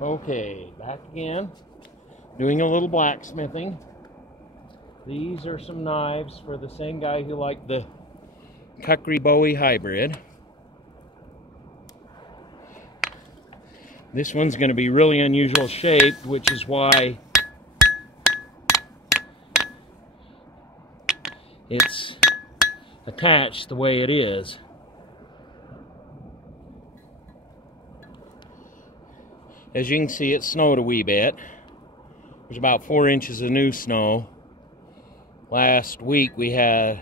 Okay, back again, doing a little blacksmithing. These are some knives for the same guy who liked the Kukri Bowie hybrid. This one's going to be really unusual shaped, which is why it's attached the way it is. As you can see, it snowed a wee bit. There's about 4 inches of new snow. Last week we had,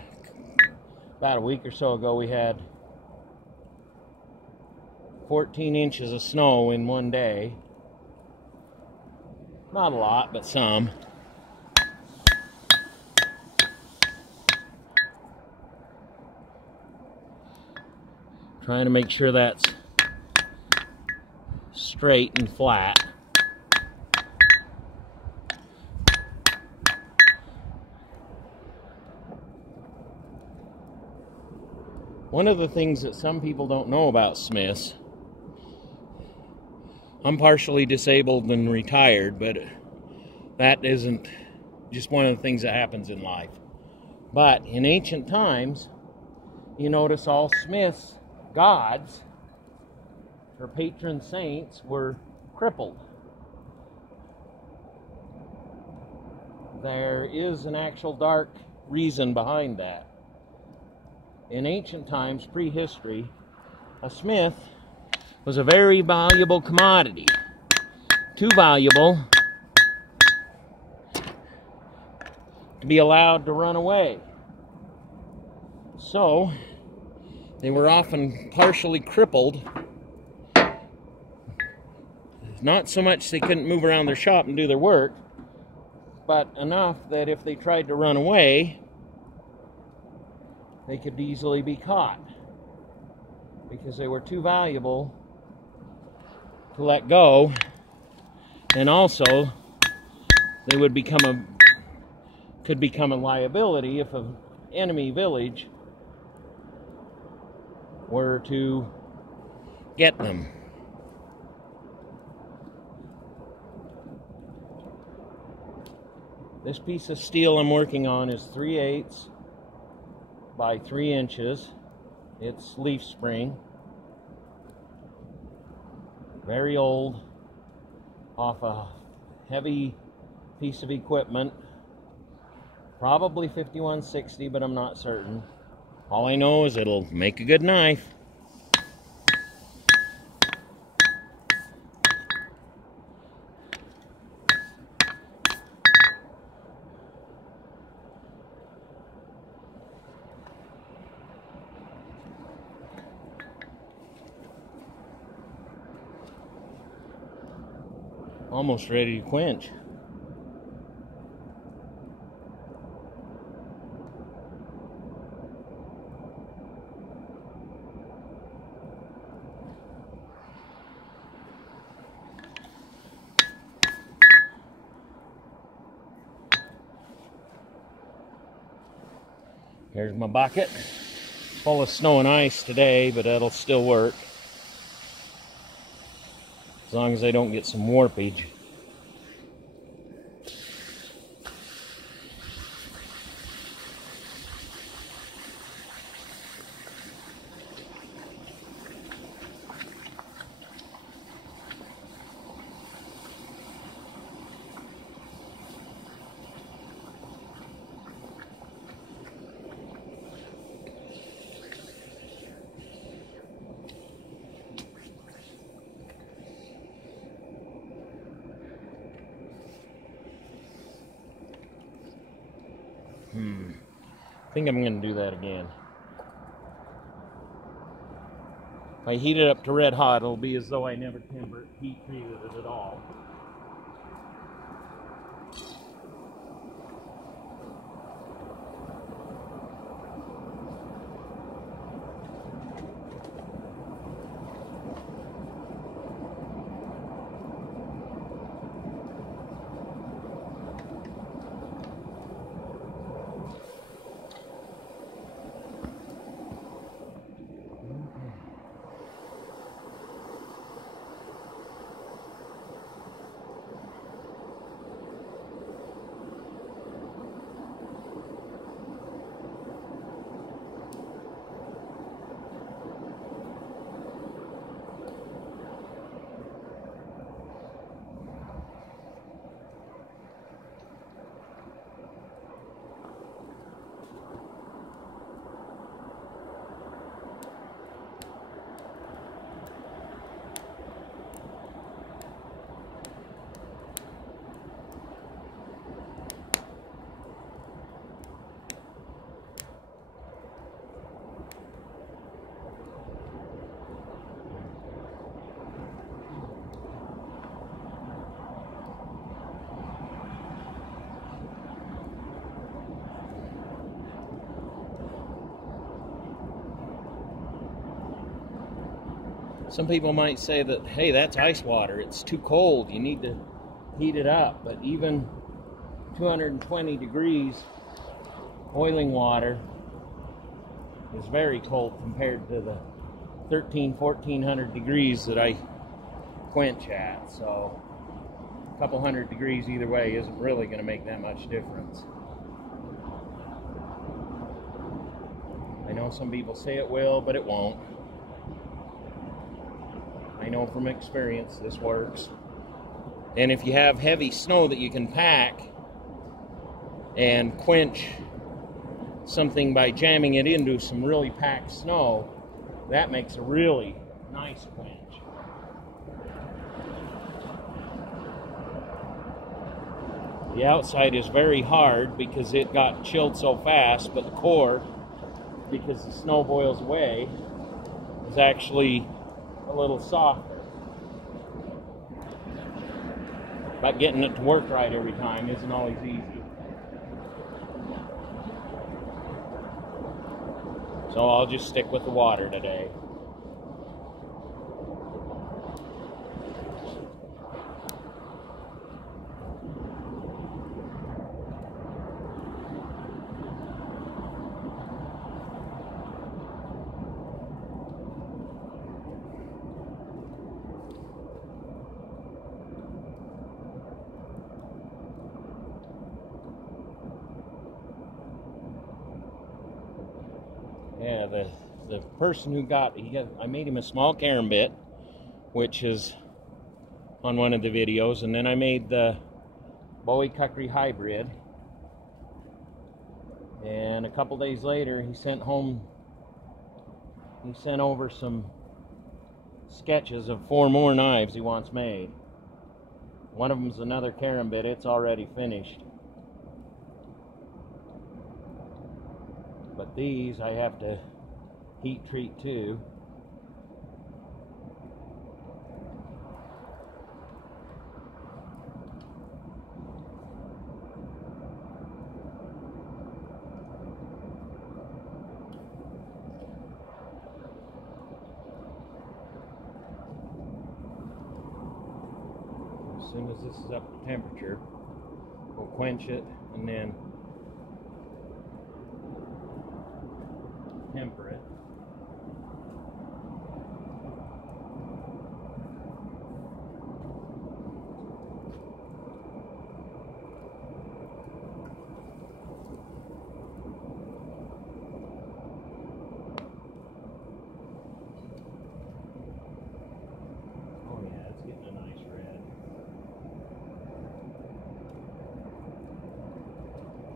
about a week or so ago, we had 14 inches of snow in one day. Not a lot, but some. Trying to make sure that's straight and flat. One of the things that some people don't know about smiths, I'm partially disabled and retired, but that isn't just one of the things that happens in life. But in ancient times, you notice all smiths' gods, or patron saints, were crippled. There is an actual dark reason behind that. In ancient times, prehistory, a smith was a very valuable commodity. Too valuable to be allowed to run away. So, they were often partially crippled. Not so much they couldn't move around their shop and do their work, but enough that if they tried to run away, they could easily be caught because they were too valuable to let go, and also they would could become a liability if an enemy village were to get them. This piece of steel I'm working on is 3/8 by 3 inches. It's leaf spring. Very old, off a heavy piece of equipment. Probably 5160, but I'm not certain. All I know is it'll make a good knife. Almost ready to quench. Here's my bucket. Full of snow and ice today, but that'll still work. As long as I don't get some warpage. I think I'm going to do that again. If I heat it up to red hot, it'll be as though I never heat treated it at all. Some people might say that, hey, that's ice water. It's too cold. You need to heat it up. But even 220 degrees boiling water is very cold compared to the 1400 degrees that I quench at. So a couple hundred degrees either way isn't really going to make that much difference. I know some people say it will, but it won't. I know from experience this works. And if you have heavy snow that you can pack and quench something by jamming it into some really packed snow, that makes a really nice quench. The outside is very hard because it got chilled so fast, but the core, because the snow boils away, is actually a little softer. But getting it to work right every time isn't always easy. So I'll just stick with the water today. Yeah, the person who I made him a small carambit, which is on one of the videos, and then I made the Bowie Kukri hybrid. And a couple days later, he sent over some sketches of 4 more knives he wants made. One of them's another carambit. It's already finished. But these I have to heat treat too. As soon as this is up to temperature, we'll quench it and then temper it. Oh yeah, it's getting a nice red.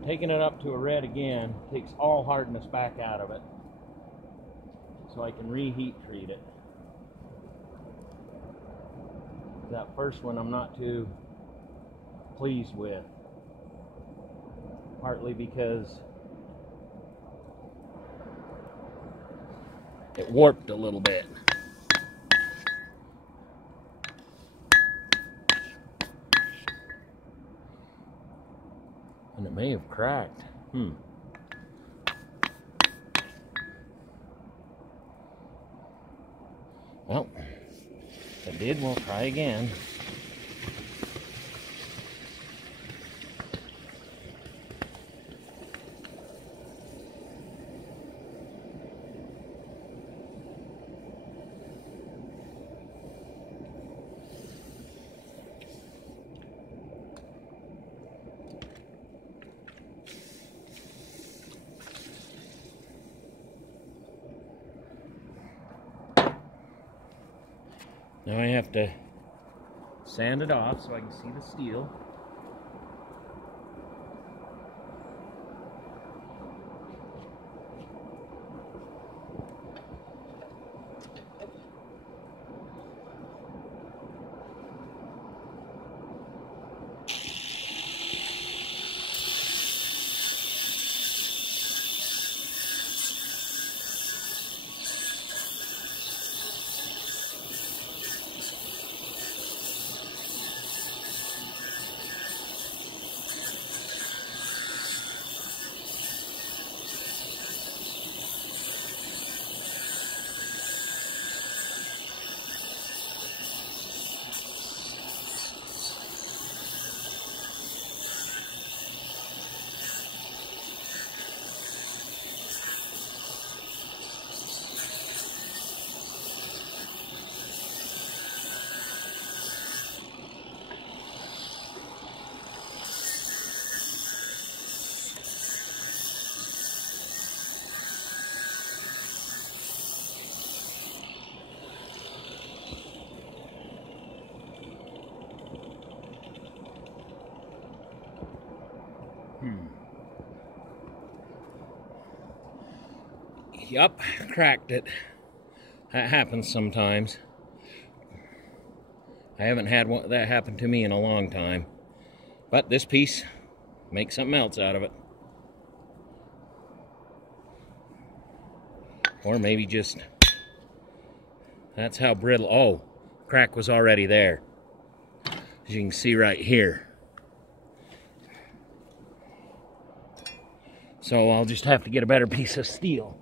Taking it up to a red again takes all hardness back out of it, so I can reheat treat it. That first one I'm not too pleased with, partly because it warped a little bit. And it may have cracked. Well, if it did, we'll try again. Now I have to sand it off so I can see the steel. Yup, cracked it. That happens sometimes. I haven't had that happen to me in a long time. But this piece, make something else out of it. Or maybe just, that's how brittle, oh, crack was already there. As you can see right here. So I'll just have to get a better piece of steel.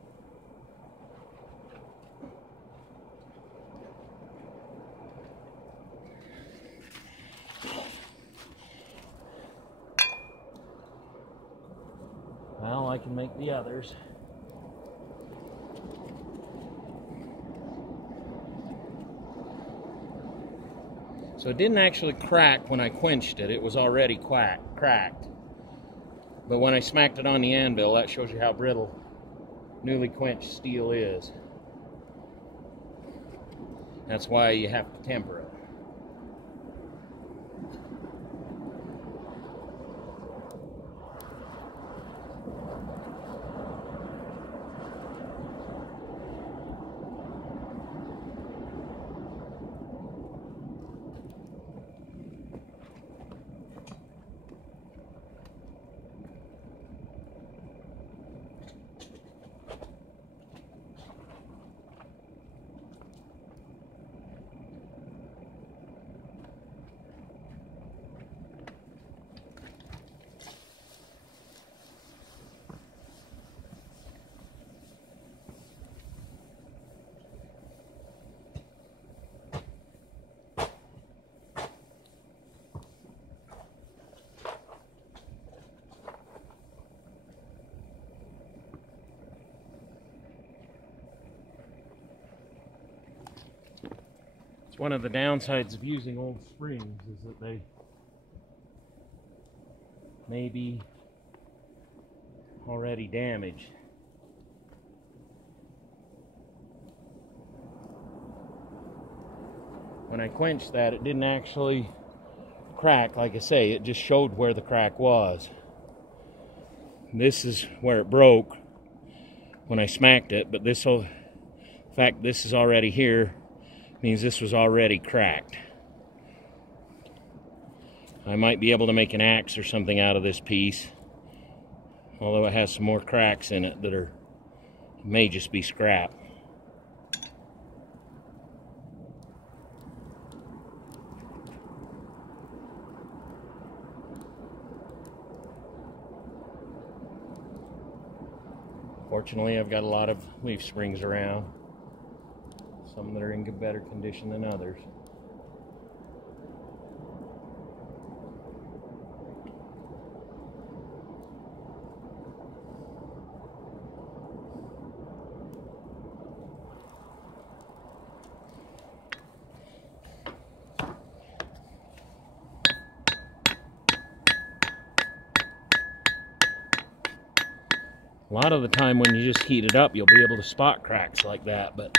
Well, I can make the others. So it didn't actually crack when I quenched it. It was already cracked. But when I smacked it on the anvil, that shows you how brittle newly quenched steel is. That's why you have to temper it. One of the downsides of using old springs is that they may be already damaged. When I quenched that, it didn't actually crack, like I say, it just showed where the crack was. This is where it broke when I smacked it, but this whole, in fact, this is already here. Means this was already cracked. I might be able to make an axe or something out of this piece, although it has some more cracks in it that are may just be scrap. Fortunately, I've got a lot of leaf springs around. Some that are in better condition than others. A lot of the time when you just heat it up, you'll be able to spot cracks like that, but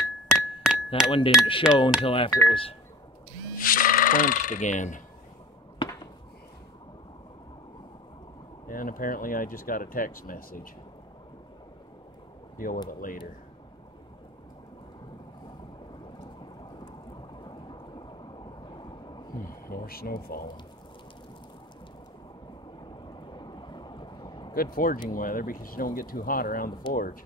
that one didn't show until after it was quenched again. And apparently I just got a text message. Deal with it later. More snow falling. Good forging weather because you don't get too hot around the forge.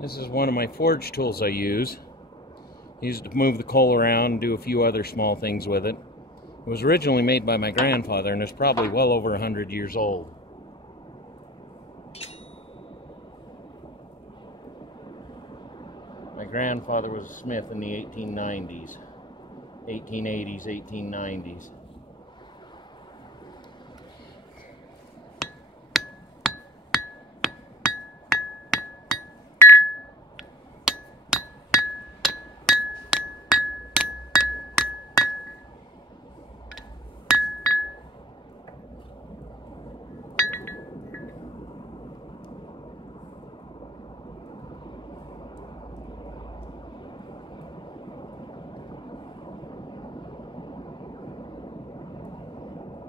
This is one of my forge tools I use. I use it to move the coal around and do a few other small things with it. It was originally made by my grandfather and is probably well over 100 years old. My grandfather was a smith in the 1890s, 1880s, 1890s.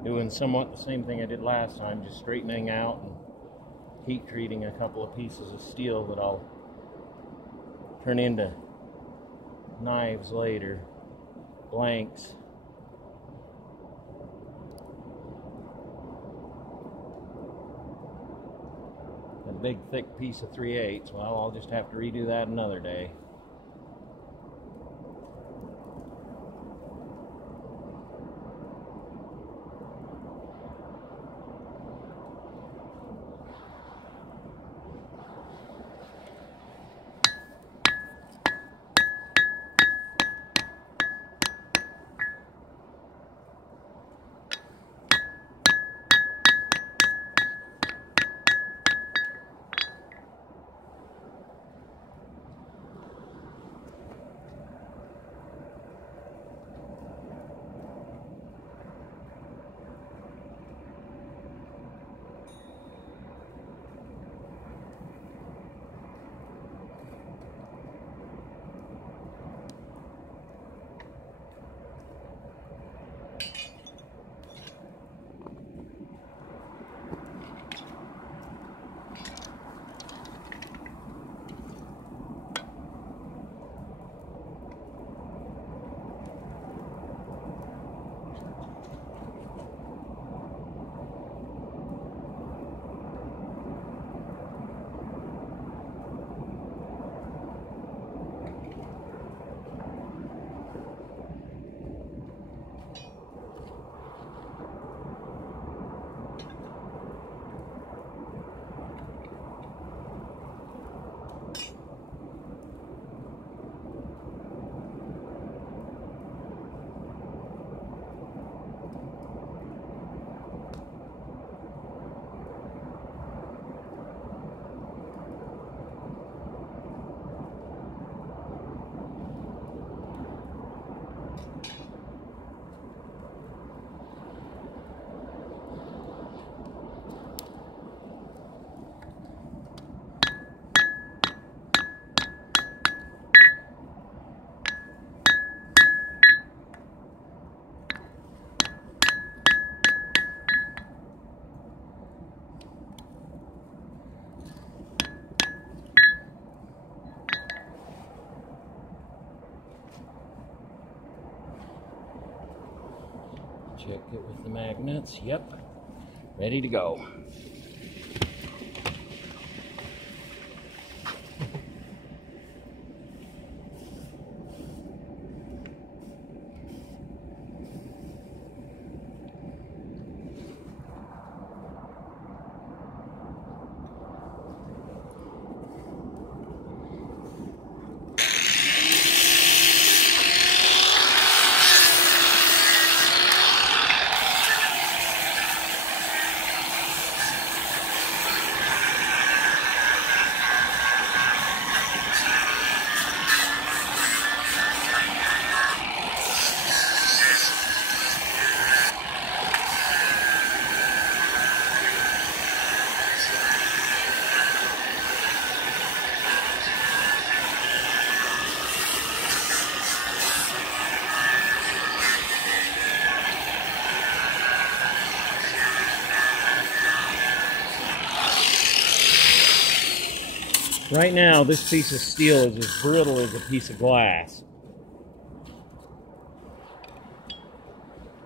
Doing somewhat the same thing I did last time, just straightening out and heat treating a couple of pieces of steel that I'll turn into knives later, blanks. A big thick piece of 3/8, well, I'll just have to redo that another day. Check it with the magnets. Yep, ready to go. Right now, this piece of steel is as brittle as a piece of glass,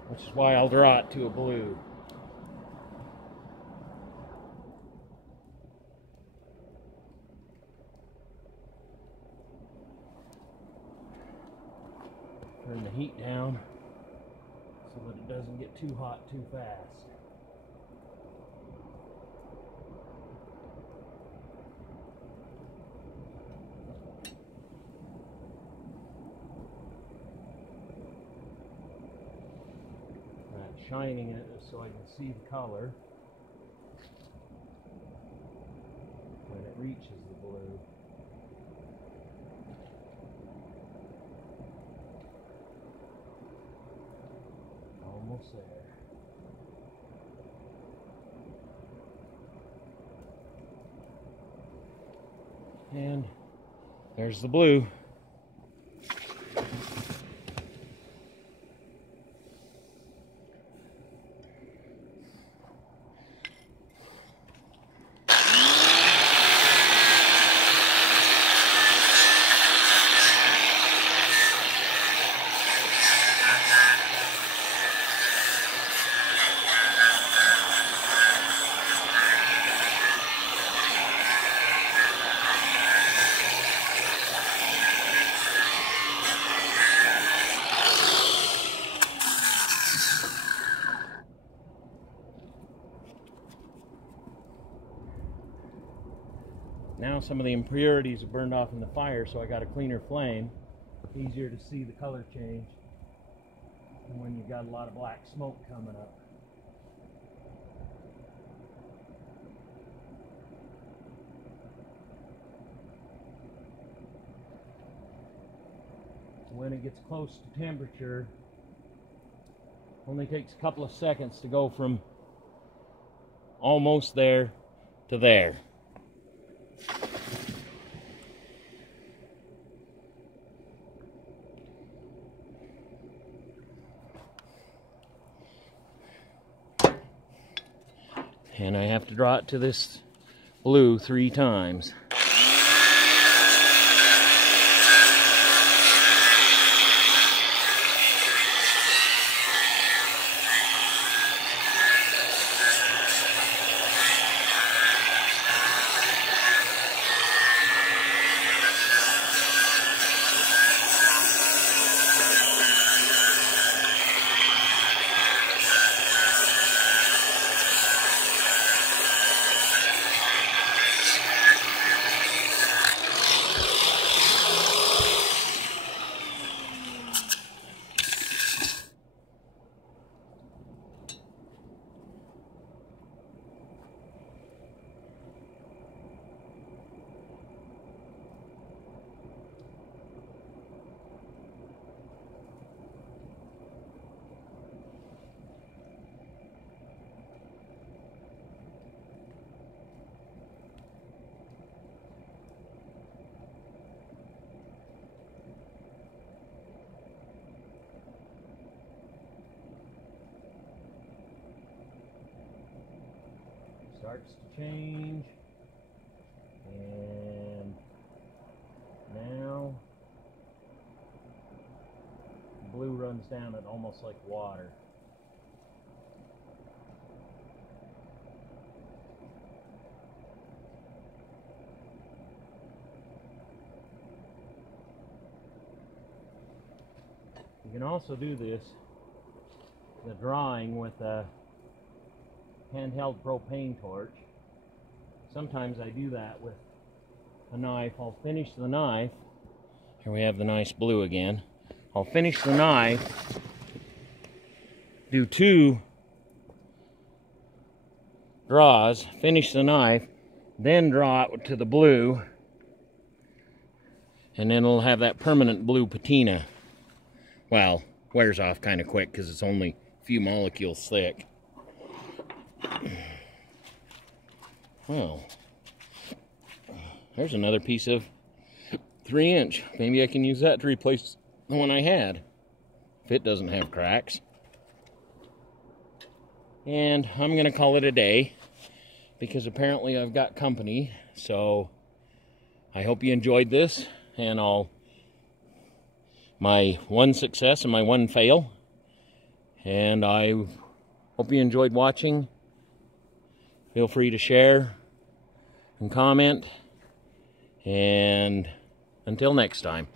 which is why I'll draw it to a blue. heat down so that it doesn't get too hot too fast. I'm shining it so I can see the color when it reaches the blue. Almost there. And there's the blue. Now some of the impurities have burned off in the fire, so I got a cleaner flame. Easier to see the color change than when you've got a lot of black smoke coming up. When it gets close to temperature, only takes a couple of seconds to go from almost there to there. And I have to draw it to this blue 3 times. Starts to change, and now blue runs down it almost like water. You can also do this, the drawing, with a handheld propane torch. Sometimes I do that with a knife. I'll finish the knife. Here we have the nice blue again. I'll finish the knife, do 2 draws, finish the knife, then draw it to the blue, and then it'll have that permanent blue patina. Well, wears off kind of quick because it's only a few molecules thick. Well, there's another piece of 3-inch. Maybe I can use that to replace the one I had, if it doesn't have cracks. And I'm going to call it a day, because apparently I've got company. So I hope you enjoyed this, and my 1 success and my 1 fail. And I hope you enjoyed watching. Feel free to share and comment. And until next time.